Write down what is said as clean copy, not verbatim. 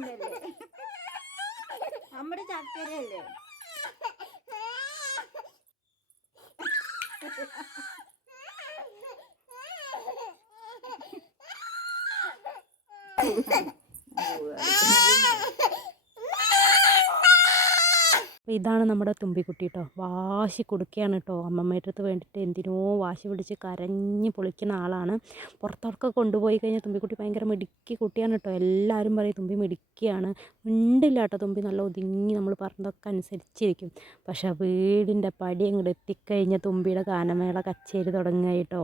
കൊണ്ടല്ലേ നമ്മുടെ ചക്കരയല്ലേ. അപ്പോൾ ഇതാണ് നമ്മുടെ തുമ്പിക്കുട്ടി കേട്ടോ. വാശി കൊടുക്കുകയാണ് കേട്ടോ. അമ്മമ്മയുടെ അടുത്ത് വേണ്ടിയിട്ട് എന്തിനോ വാശി പിടിച്ച് കരഞ്ഞ് പൊളിക്കുന്ന ആളാണ്. പുറത്തൊക്കെ കൊണ്ടുപോയി കഴിഞ്ഞാൽ തുമ്പിക്കുട്ടി ഭയങ്കര മിടുക്കി കുട്ടിയാണ് കേട്ടോ. എല്ലാവരും പറയും തുമ്പി മിടുക്കിയാണ്. മിണ്ടില്ല കേട്ടോ തുമ്പി, നല്ല ഒതുങ്ങി നമ്മൾ പറഞ്ഞതൊക്കെ അനുസരിച്ചിരിക്കും. പക്ഷെ വീടിൻ്റെ പടി അങ്ങോട്ട് എത്തിക്കഴിഞ്ഞ തുമ്പിയുടെ ഗാനമേള കച്ചേരി തുടങ്ങുക കേട്ടോ.